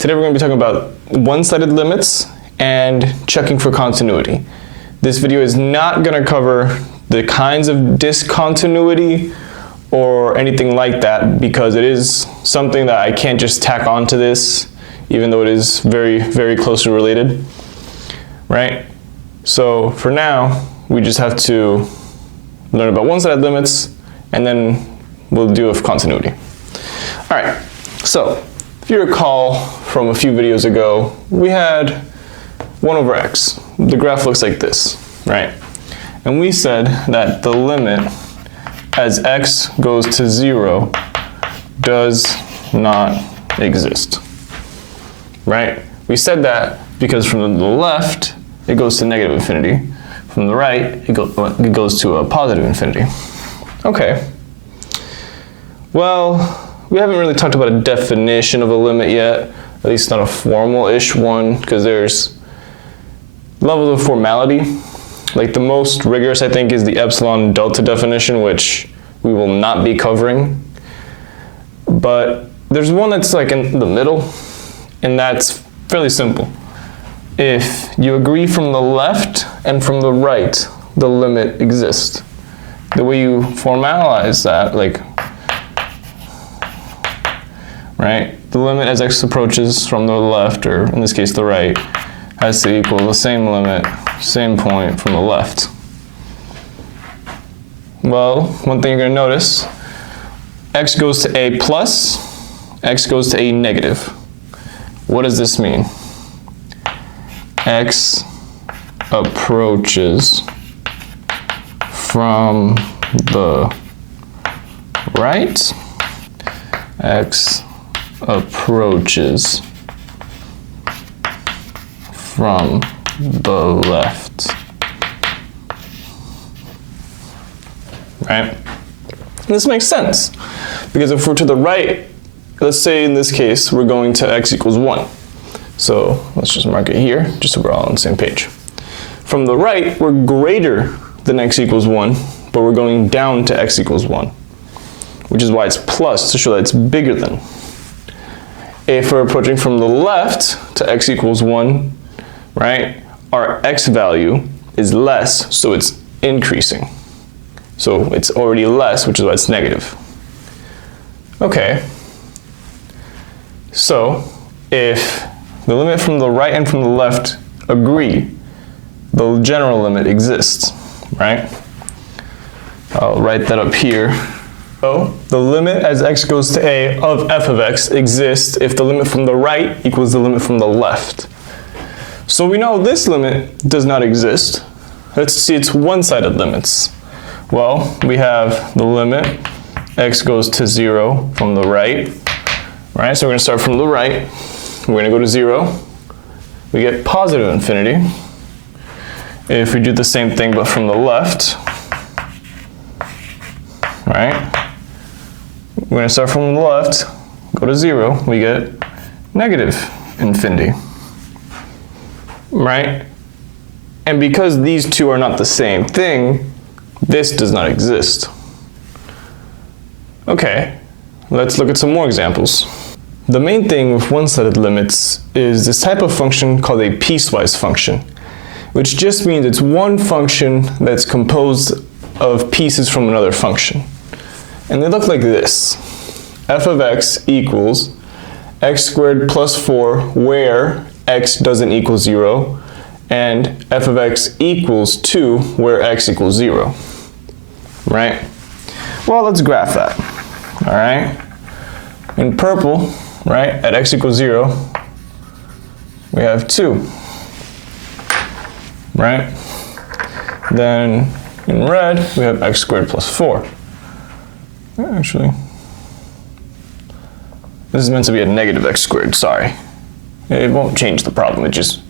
Today we're going to be talking about one-sided limits and checking for continuity. This video is not going to cover the kinds of discontinuity or anything like that because it is something that I can't just tack onto this, even though it is very, very closely related, right? So for now, we just have to learn about one-sided limits and then we'll deal with continuity. All right, so if you recall from a few videos ago, we had 1 over x. The graph looks like this, right? And we said that the limit as x goes to 0 does not exist, right? We said that because from the left, it goes to negative infinity. From the right, it goes to a positive infinity. Okay. Well, we haven't really talked about a definition of a limit yet, at least not a formal-ish one, because there's levels of formality. Like the most rigorous, I think, is the epsilon delta definition, which we will not be covering. But there's one that's like in the middle, and that's fairly simple. If you agree from the left and from the right, the limit exists. The way you formalize that, like, right? The limit as x approaches from the left, or in this case the right, has to equal the same limit, same point from the left. Well, one thing you're going to notice, x goes to a plus, x goes to a negative. What does this mean? X approaches from the right, x approaches from the left, right? This makes sense because if we're to the right, let's say in this case we're going to x equals 1. So let's just mark it here just so we're all on the same page. From the right, we're greater than x equals 1, but we're going down to x equals 1, which is why it's plus, to show that it's bigger than. If we're approaching from the left to x equals 1, right, our x value is less, so it's increasing. So it's already less, which is why it's negative. Okay. So if the limit from the right and from the left agree, the general limit exists, right? I'll write that up here. So the limit as x goes to a of f of x exists if the limit from the right equals the limit from the left. So we know this limit does not exist. Let's see its one-sided limits. Well, we have the limit x goes to 0 from the right, right? So we're going to start from the right. We're going to go to 0. We get positive infinity. If we do the same thing but from the left, right? We're going to start from the left, go to 0, we get negative infinity, right? And because these two are not the same thing, this does not exist. Okay, let's look at some more examples. The main thing with one-sided limits is this type of function called a piecewise function, which just means it's one function that's composed of pieces from another function. And they look like this. F of x equals x squared plus 4 where x doesn't equal 0, and f of x equals 2 where x equals 0, right? Well, let's graph that, all right? In purple, right, at x equals 0, we have 2, right? Then in red, we have x squared plus 4. Actually, this is meant to be a negative x squared, sorry. It won't change the problem, it just,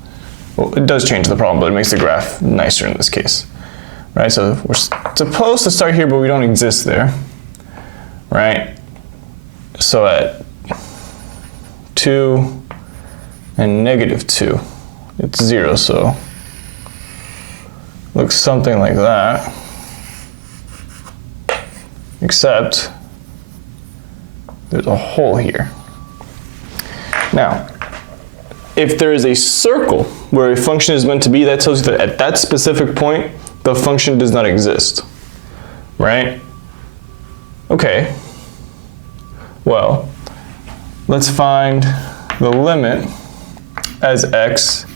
well, it does change the problem, but it makes the graph nicer in this case. Right, so we're supposed to start here, but we don't exist there, right? So at 2 and negative 2, it's 0, so looks something like that. Except there's a hole here. Now, if there is a circle where a function is meant to be, that tells you that at that specific point, the function does not exist, right? Okay, well, let's find the limit as x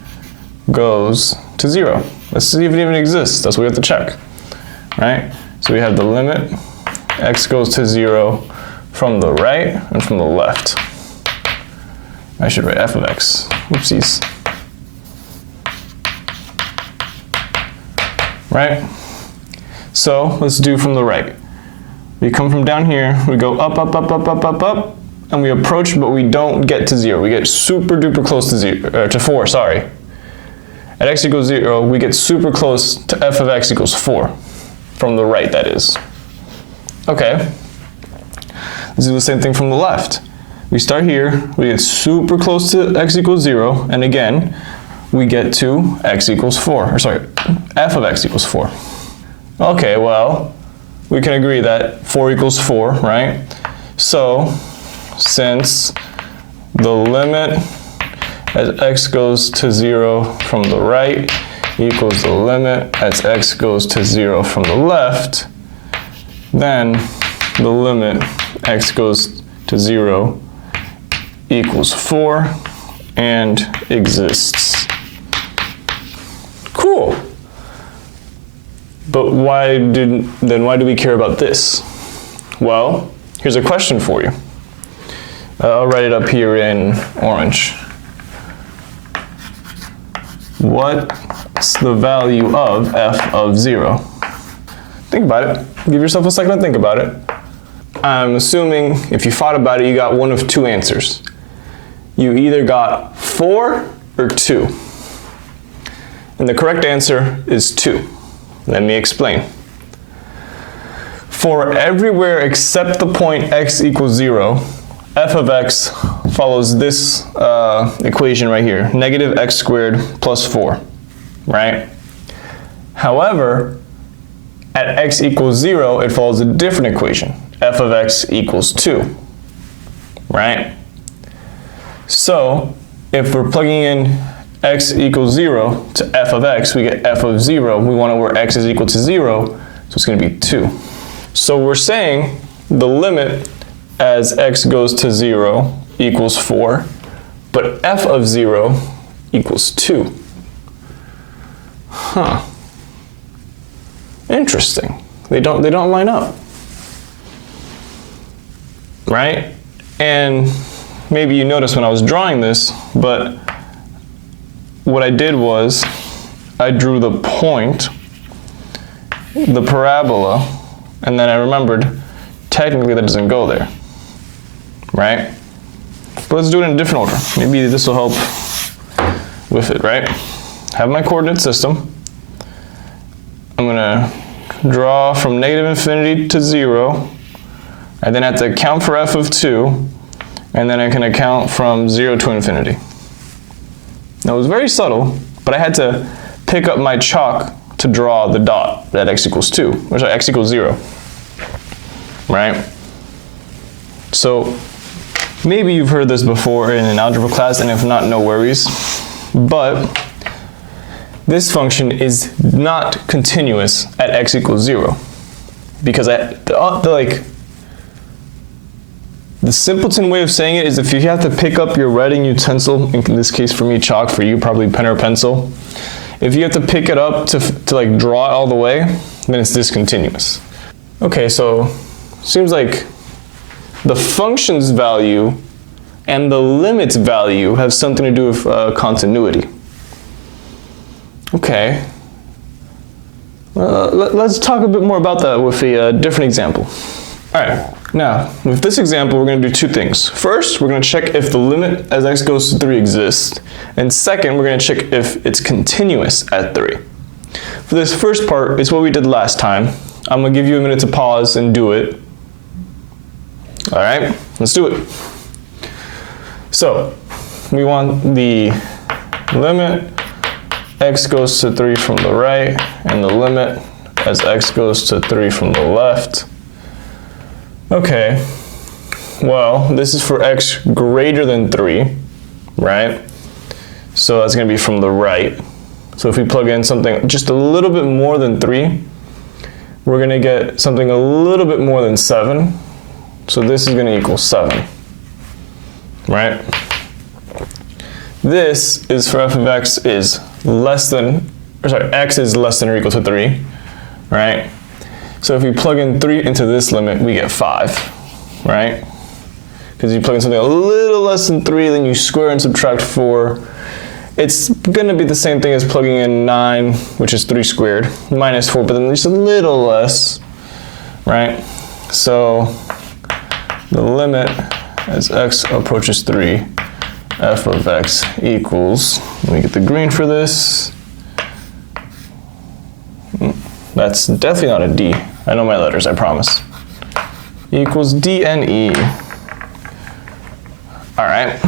goes to 0. Let's see if it even exists. That's what we have to check, right? So we have the limit x goes to 0 from the right and from the left. I should write f of x. Oopsies. Right? So let's do from the right. We come from down here, we go up, up, up, up, up, up, up, and we approach, but we don't get to 0. We get super duper close to 4, sorry. At x equals 0, we get super close to f of x equals 4. From the right, that is. Okay. Let's do the same thing from the left. We start here, we get super close to x equals 0, and again, we get to x equals 4, or sorry, f of x equals 4. Okay, well, we can agree that 4 equals 4, right? So, since the limit as x goes to 0 from the right equals the limit as x goes to 0 from the left, then the limit x goes to 0 equals 4 and exists. Cool. But why do we care about this? Well, here's a question for you. I'll write it up here in orange. What's the value of f of 0? Think about it. Give yourself a second to think about it. I'm assuming if you thought about it, you got one of two answers. You either got 4 or 2. And the correct answer is 2. Let me explain. For everywhere except the point x equals 0, f of x follows this equation right here, negative x squared plus 4, right? However, at x equals 0, it follows a different equation, f of x equals 2, right? So, if we're plugging in x equals 0 to f of x, we get f of 0. We want to know where x is equal to 0, so it's going to be 2. So we're saying the limit as x goes to 0 equals 4, but f of 0 equals 2. Huh. Interesting. They don't line up. Right? And maybe you noticed when I was drawing this, but what I did was I drew the point, the parabola, and then I remembered technically that doesn't go there. Right? But let's do it in a different order. Maybe this will help with it, right? Have my coordinate system. I'm gonna draw from negative infinity to 0. I then have to account for f of 2, and then I can account from 0 to infinity. Now it was very subtle, but I had to pick up my chalk to draw the dot at x equals 2, or sorry, x equals 0, right? So maybe you've heard this before in an algebra class, and if not, no worries. But this function is not continuous at x equals 0, because the simpleton way of saying it is if you have to pick up your writing utensil, in this case for me chalk, for you probably pen or pencil, if you have to pick it up to like draw it all the way, then it's discontinuous. Okay, so seems like the function's value and the limit's value have something to do with continuity. Okay. Let's talk a bit more about that with a different example. All right, now with this example, we're going to do two things. First, we're going to check if the limit as x goes to 3 exists, and second, we're going to check if it's continuous at 3. For this first part, it's what we did last time. I'm going to give you a minute to pause and do it. All right, let's do it. So, we want the limit x goes to 3 from the right, and the limit as x goes to 3 from the left. Okay, well, this is for x greater than 3, right? So that's going to be from the right. So if we plug in something just a little bit more than 3, we're going to get something a little bit more than 7. So this is going to equal 7, right? This is for f of x is less than, or sorry, x is less than or equal to 3, right? So if we plug in 3 into this limit, we get 5, right? Because you plug in something a little less than 3, then you square and subtract 4. It's going to be the same thing as plugging in 9, which is 3 squared, minus 4, but then just a little less, right? So the limit as x approaches 3, f of x equals, let me get the green for this. That's definitely not a D. I know my letters, I promise. Equals dne. All right.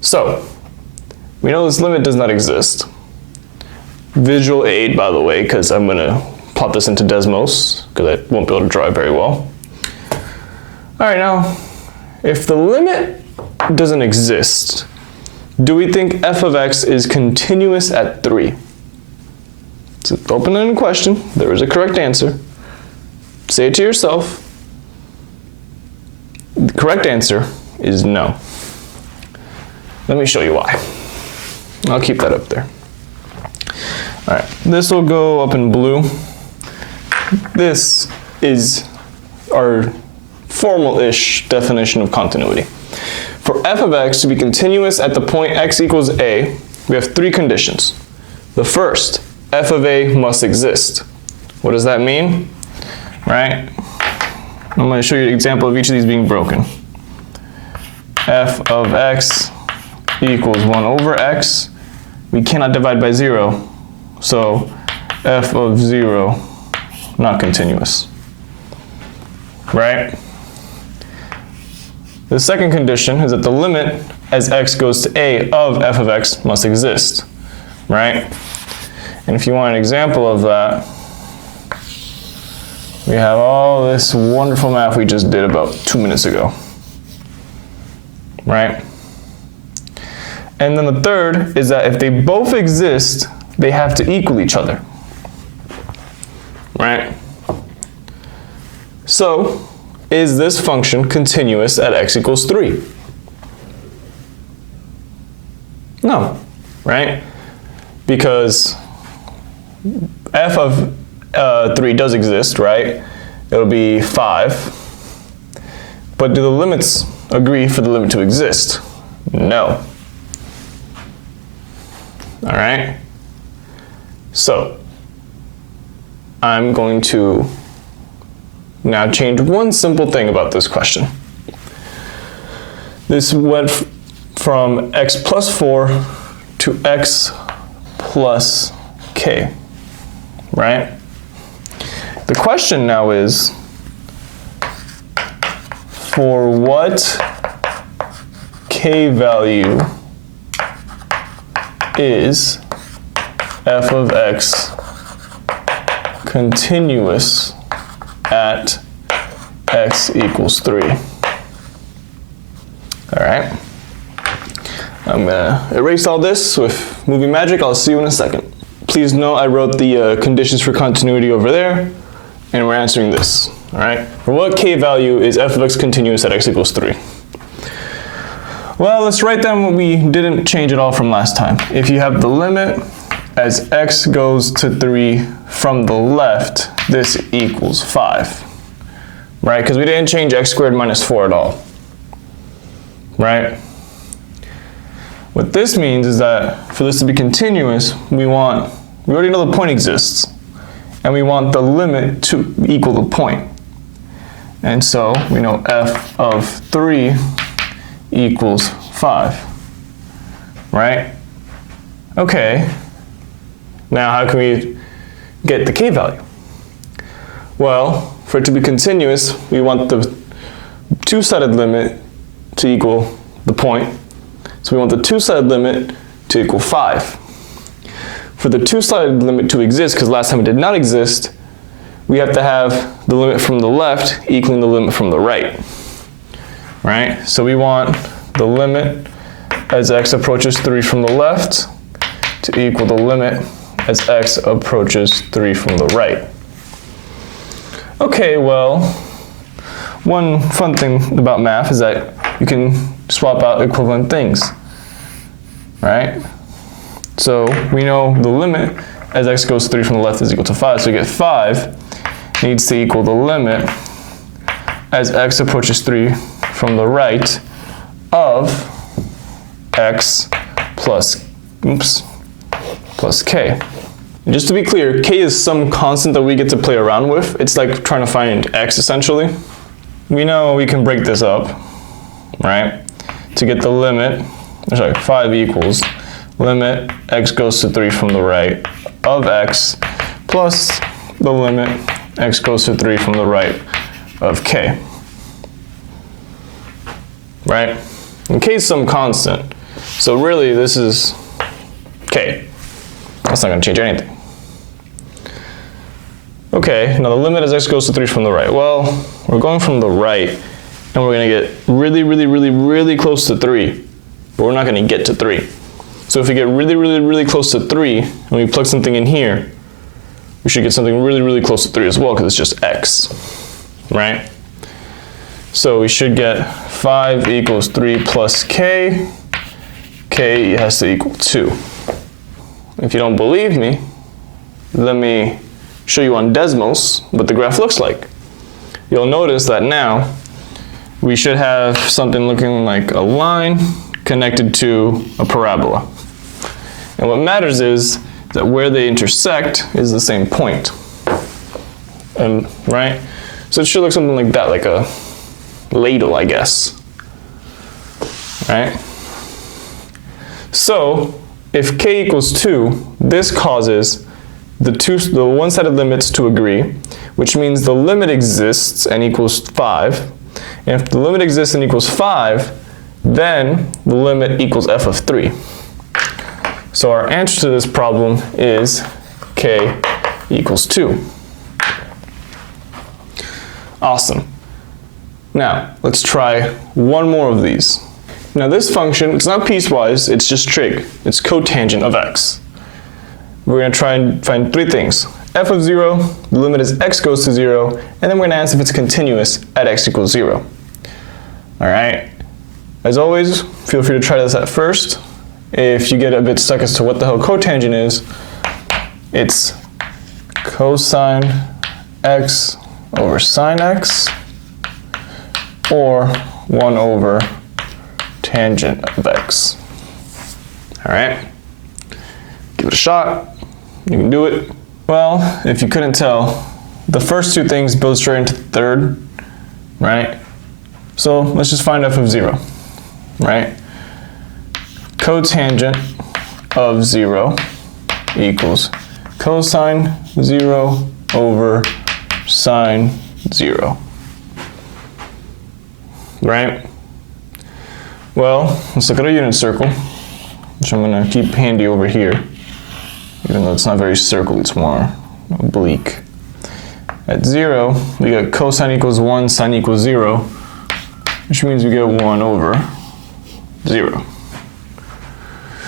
So we know this limit does not exist. Visual aid, by the way, because I'm going to plot this into Desmos, because I won't be able to draw it very well. All right, now, if the limit doesn't exist, do we think f of x is continuous at 3? It's an open-ended question. There is a correct answer. Say it to yourself. The correct answer is no. Let me show you why. I'll keep that up there. All right, this will go up in blue. This is our formal-ish definition of continuity. For f of x to be continuous at the point x equals a, we have 3 conditions. The first, f of a must exist. What does that mean? Right? I'm going to show you an example of each of these being broken. F of x equals 1 over x. We cannot divide by 0, so f of 0 not continuous. Right? The second condition is that the limit as x goes to a of f of x must exist. Right? And if you want an example of that, we have all this wonderful math we just did about 2 minutes ago, right? And then the third is that if they both exist, they have to equal each other, right? So, is this function continuous at x equals 3? No, right? Because f of 3 does exist, right? It'll be 5. But do the limits agree for the limit to exist? No. All right? So, I'm going to now change one simple thing about this question. This went from x plus 4 to x plus k, right? The question now is, for what k value is f of x continuous at x equals 3? All right. I'm gonna erase all this with movie magic. I'll see you in a second. Please note I wrote the conditions for continuity over there, and we're answering this. All right. For what k value is f of x continuous at x equals 3? Well, let's write down what we didn't change at all from last time. If you have the limit as x goes to 3 from the left, this equals 5, right? Because we didn't change x squared minus 4 at all, right? What this means is that for this to be continuous, we already know the point exists, and we want the limit to equal the point. And so we know f of 3 equals 5, right? Okay, now how can we get the k value? Well, for it to be continuous, we want the two-sided limit to equal the point. So we want the two-sided limit to equal 5. For the two-sided limit to exist, because last time it did not exist, we have to have the limit from the left equaling the limit from the right. Right? So we want the limit as x approaches 3 from the left to equal the limit as x approaches 3 from the right. Okay, well, one fun thing about math is that you can swap out equivalent things, right? So we know the limit as x goes 3 from the left is equal to 5, so we get 5 needs to equal the limit as x approaches 3 from the right of x plus k. And just to be clear, k is some constant that we get to play around with. It's like trying to find x essentially. We know we can break this up, right? To get the limit, 5 equals limit x goes to 3 from the right of x plus the limit x goes to 3 from the right of k, right? And k is some constant, so really this is k. That's not going to change anything. Okay, now the limit as x goes to 3 from the right. Well, we're going from the right, and we're going to get really close to 3, but we're not going to get to 3. So if we get really close to 3, and we plug something in here, we should get something really close to 3 as well, because it's just x, right? So we should get 5 equals 3 plus k. K has to equal 2. If you don't believe me, let me show you on Desmos what the graph looks like. You'll notice that now we should have something looking like a line connected to a parabola. And what matters is that where they intersect is the same point. Right? So it should look something like that, like a ladle, I guess. Right? So if k equals 2, this causes the one-sided limits to agree, which means the limit exists and equals 5. And if the limit exists and equals 5, then the limit equals f of 3. So our answer to this problem is k equals 2. Awesome. Now, let's try one more of these. Now this function, it's not piecewise, it's just trig. It's cotangent of x. We're going to try and find 3 things. F of 0, the limit as x goes to 0, and then we're going to ask if it's continuous at x equals 0. Alright? As always, feel free to try this at first. If you get a bit stuck as to what the hell cotangent is, it's cosine x over sine x, or 1 over tangent of x. Alright? Give it a shot. You can do it. Well, if you couldn't tell, the first 2 things build straight into the third, right? So let's just find f of 0, right? Cotangent of 0 equals cosine 0 over sine 0, right? Well, let's look at our unit circle, which I'm going to keep handy over here, even though it's not very circle, it's more oblique. At 0, we got cosine equals 1, sine equals 0, which means we get 1 over 0.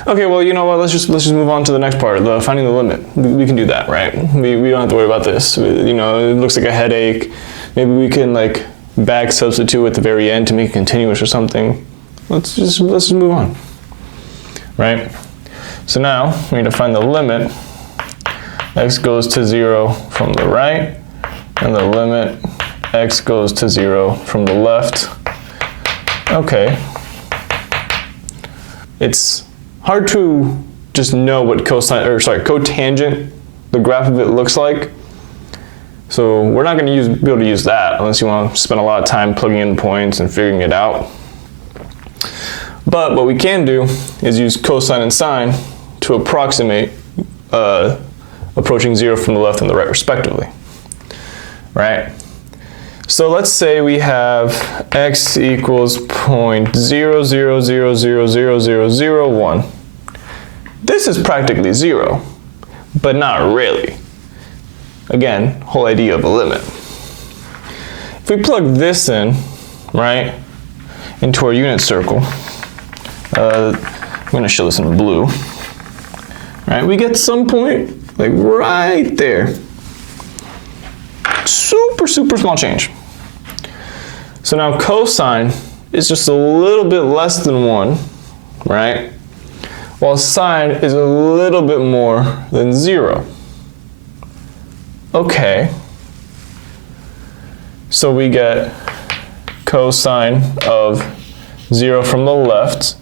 Okay, well, you know what, let's just move on to the next part, the finding the limit. We can do that, right? We don't have to worry about this. You know, it looks like a headache. Maybe we can like back substitute at the very end to make it continuous or something. Let's just move on, right? So now we need to find the limit. X goes to 0 from the right, and the limit x goes to 0 from the left. Okay. It's hard to just know what cotangent, the graph of it looks like. So we're not going to be able to use that unless you want to spend a lot of time plugging in points and figuring it out. But what we can do is use cosine and sine to approximate approaching 0 from the left and the right respectively, right? So let's say we have x equals 0.00000001. This is practically 0, but not really. Again, whole idea of a limit. If we plug this in, right, into our unit circle, I'm gonna show this in blue. Right, we get some point like right there. Super small change. So now cosine is just a little bit less than 1, right? While sine is a little bit more than 0. Okay. So we get cosine of 0 from the left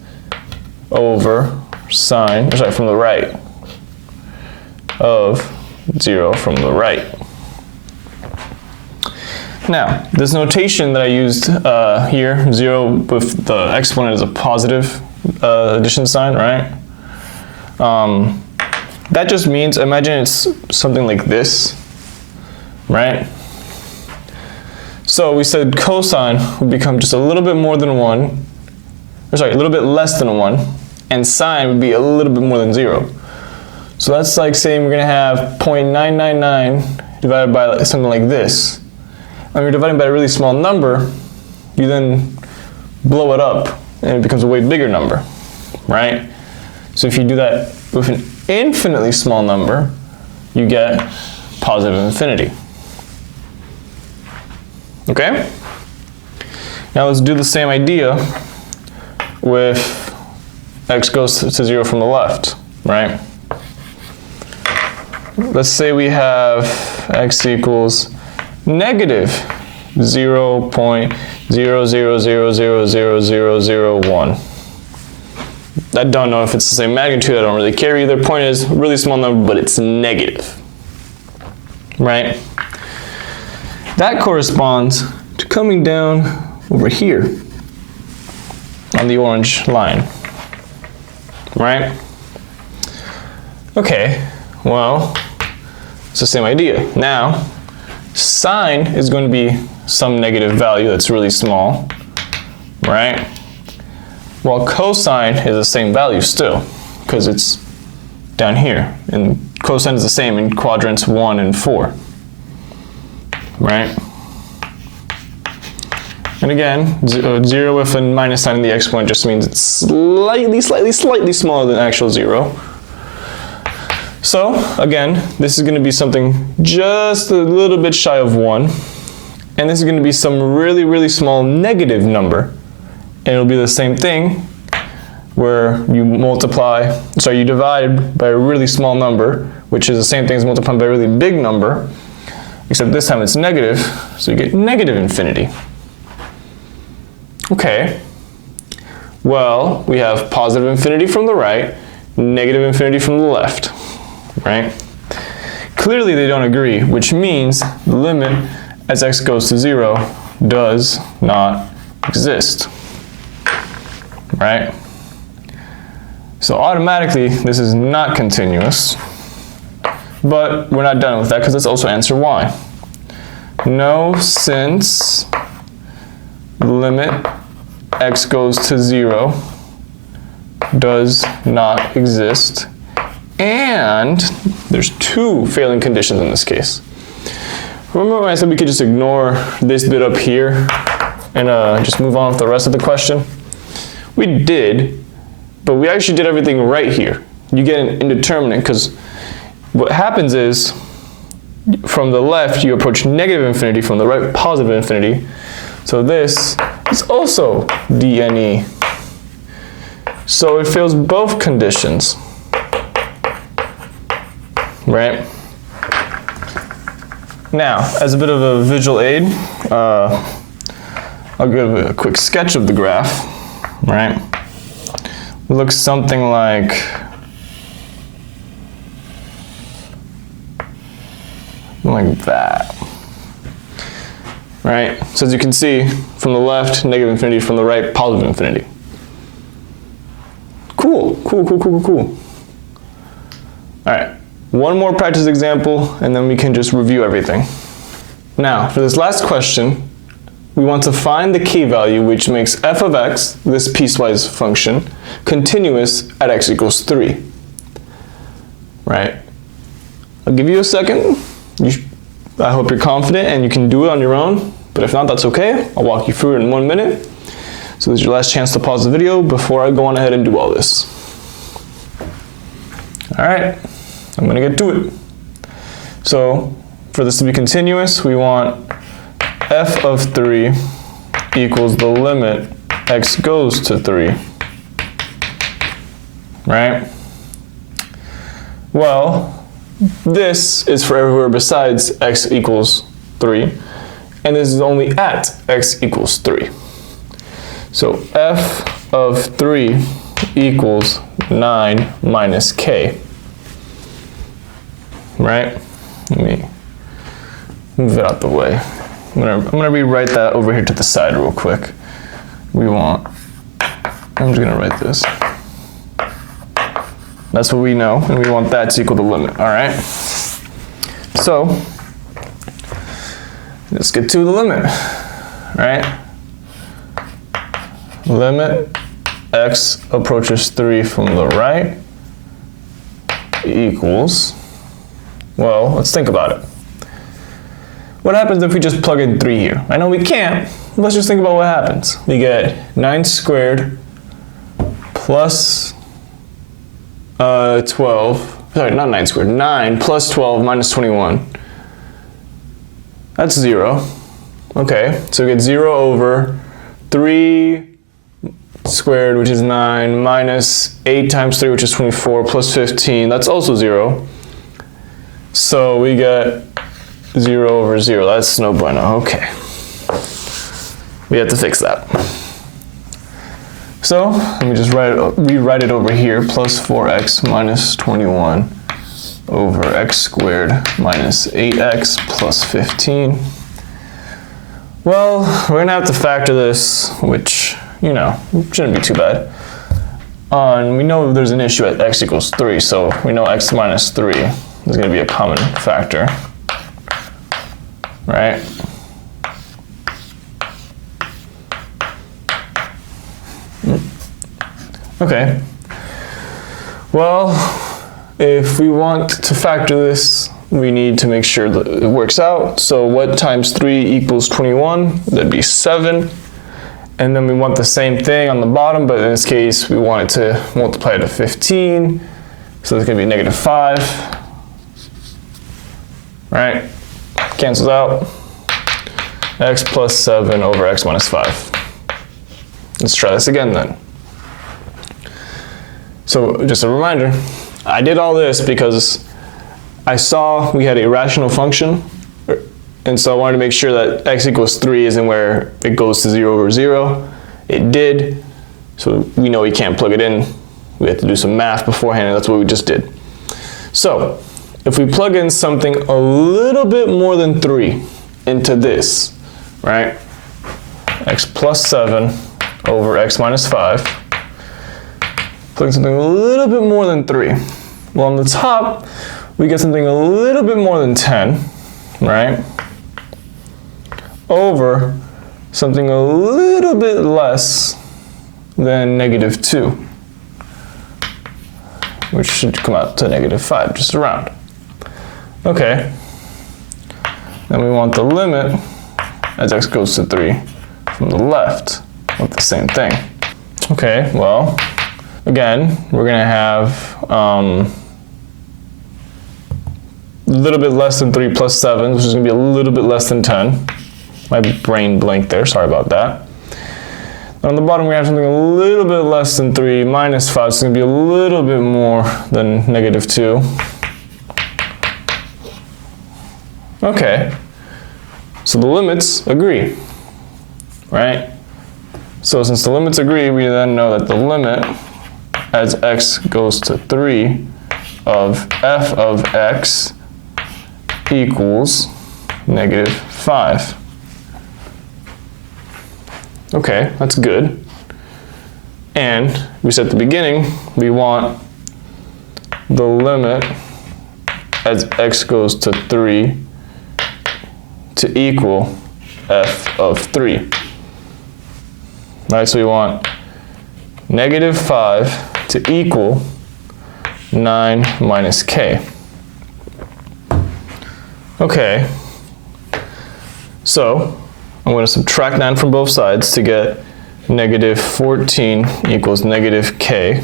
over sine, from the right, of 0 from the right. Now, this notation that I used here, 0 with the exponent as a positive addition sign, right? That just means, imagine it's something like this, right? So we said cosine would become just a little bit more than 1, a little bit less than 1, and sine would be a little bit more than 0. So that's like saying we're going to have 0.999 divided by something like this. When you're dividing by a really small number, you then blow it up and it becomes a way bigger number, right? So if you do that with an infinitely small number, you get positive infinity. Okay? Now let's do the same idea with x goes to 0 from the left, right? Let's say we have x equals negative 0.0000001. I don't know if it's the same magnitude, I don't really care either. Point is, really small number, but it's negative, right? That corresponds to coming down over here on the orange line, right? Okay, well, it's the same idea. Now, sine is going to be some negative value that's really small, right? While cosine is the same value still, because it's down here. And cosine is the same in quadrants 1 and 4, right? And again, 0 with a minus sign in the exponent just means it's slightly smaller than actual 0. So, again, this is going to be something just a little bit shy of 1. And this is going to be some really small negative number. And it'll be the same thing where you you divide by a really small number, which is the same thing as multiplying by a really big number, except this time it's negative, so you get negative infinity. Okay, well, we have positive infinity from the right, negative infinity from the left, right? Clearly they don't agree, which means the limit as x goes to 0 does not exist, right? So automatically this is not continuous, but we're not done with that because let's also answer why. No, since limit x goes to 0 does not exist, and there's two failing conditions in this case. Remember when I said we could just ignore this bit up here and just move on with the rest of the question? We did, but we actually did everything right here. You get an indeterminate because what happens is from the left you approach negative infinity, from the right positive infinity. So this is also dne. So it fails both conditions, right? Now, as a bit of a visual aid, I'll give a quick sketch of the graph, right? It looks something like that, right? So as you can see, from the left, negative infinity, from the right, positive infinity. Cool. All right, one more practice example, and then we can just review everything. Now, for this last question, we want to find the k-value which makes f of x, this piecewise function, continuous at x equals 3. Right? I'll give you a second. I hope you're confident and you can do it on your own, but if not, that's okay. I'll walk you through it in 1 minute. So this is your last chance to pause the video before I go on ahead and do all this. All right, I'm gonna get to it. So for this to be continuous, we want f of 3 equals the limit x goes to 3, right? Well, this is for everywhere besides x equals 3, and this is only at x equals 3. So f of 3 equals 9 minus k, right? Let me move it out the way. I'm gonna rewrite that over here to the side real quick. I'm just gonna write this. That's what we know, and we want that to equal the limit, all right? So, let's get to the limit, right? Limit x approaches 3 from the right equals, well, let's think about it. What happens if we just plug in 3 here? I know we can't. Let's just think about what happens. We get 9 squared plus 12. Sorry, not 9 squared. 9 plus 12 minus 21. That's 0. Okay, so we get 0 over 3 squared, which is 9, minus 8 times 3, which is 24, plus 15. That's also 0. So we get 0 over 0, that's no bueno, okay. We have to fix that. So, let me just rewrite it over here, plus 4x minus 21 over x squared minus 8x plus 15. Well, we're gonna have to factor this, which, you know, shouldn't be too bad. We know there's an issue at x equals 3, so we know x minus 3 is gonna be a common factor. Right? Okay. Well, if we want to factor this, we need to make sure that it works out. So what times 3 equals 21? That'd be 7. And then we want the same thing on the bottom, but in this case, we want it to multiply to 15. So it's gonna be negative 5. Right? Cancels out. X plus 7 over x minus 5. Let's try this again then. So just a reminder, I did all this because I saw we had a rational function, and so I wanted to make sure that x equals 3 isn't where it goes to 0 over 0. It did, so we know we can't plug it in. We have to do some math beforehand, and that's what we just did. So if we plug in something a little bit more than 3 into this, right? X plus 7 over x minus 5. Plug in something a little bit more than 3. Well, on the top, we get something a little bit more than 10, right? Over something a little bit less than negative 2, which should come out to negative 5, just around. Okay. Then we want the limit as x goes to 3 from the left with the same thing. Okay, well, again, we're gonna have a little bit less than 3 plus 7, which is gonna be a little bit less than 10. My brain blanked there, sorry about that. On the bottom, we have something a little bit less than 3 minus 5, so it's gonna be a little bit more than negative 2. Okay, so the limits agree, right? So since the limits agree, we then know that the limit as x goes to 3 of f of x equals negative 5. Okay, that's good. And we said at the beginning, we want the limit as x goes to 3 to equal f of 3. Right, so we want negative 5 to equal 9 minus k. Okay, so I'm going to subtract 9 from both sides to get negative 14 equals negative k,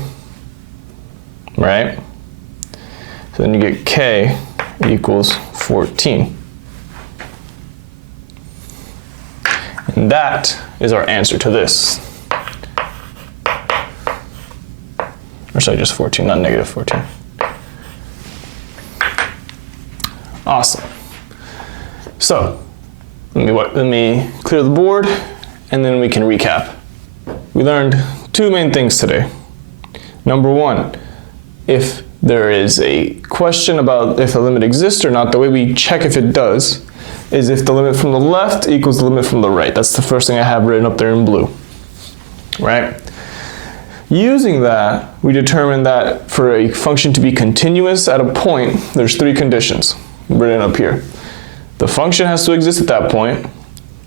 right? So then you get k equals 14. And that is our answer to this. Or sorry, just 14, not negative 14. Awesome. So, let me clear the board, and then we can recap. We learned two main things today. Number one, if there is a question about if a limit exists or not, the way we check if it does is if the limit from the left equals the limit from the right. That's the first thing I have written up there in blue, right? Using that, we determine that for a function to be continuous at a point, there's three conditions written up here. The function has to exist at that point,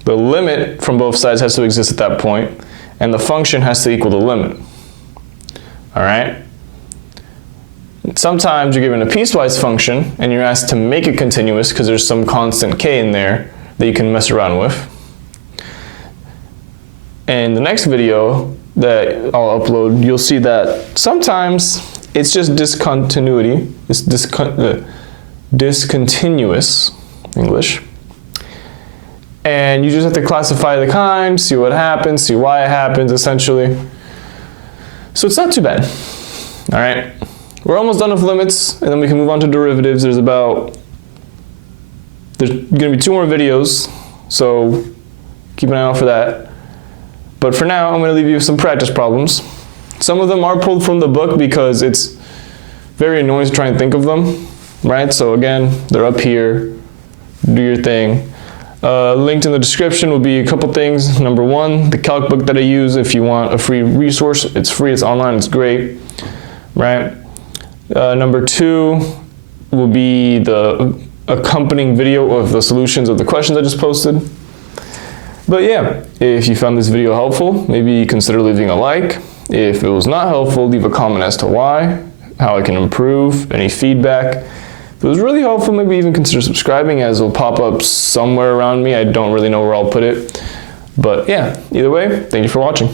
the limit from both sides has to exist at that point, and the function has to equal the limit. All right? Sometimes you're given a piecewise function and you're asked to make it continuous because there's some constant k in there that you can mess around with. In the next video that I'll upload, you'll see that sometimes it's just discontinuity, it's discontinuous, English. And you just have to classify the kind, see what happens, see why it happens, essentially. So it's not too bad, all right? We're almost done with limits, and then we can move on to derivatives. There's gonna be 2 more videos, so keep an eye out for that. But for now, I'm gonna leave you with some practice problems. Some of them are pulled from the book because it's very annoying to try and think of them, right? So again, they're up here, do your thing. Linked in the description will be a couple things. Number one, the Calc book that I use if you want a free resource. It's free, it's online, it's great, right? Number 2 will be the accompanying video of the solutions of the questions I just posted. But yeah, if you found this video helpful, maybe consider leaving a like. If it was not helpful, leave a comment as to why, how I can improve, any feedback. If it was really helpful, maybe even consider subscribing, as it'll pop up somewhere around me. I don't really know where I'll put it. But yeah, either way, thank you for watching.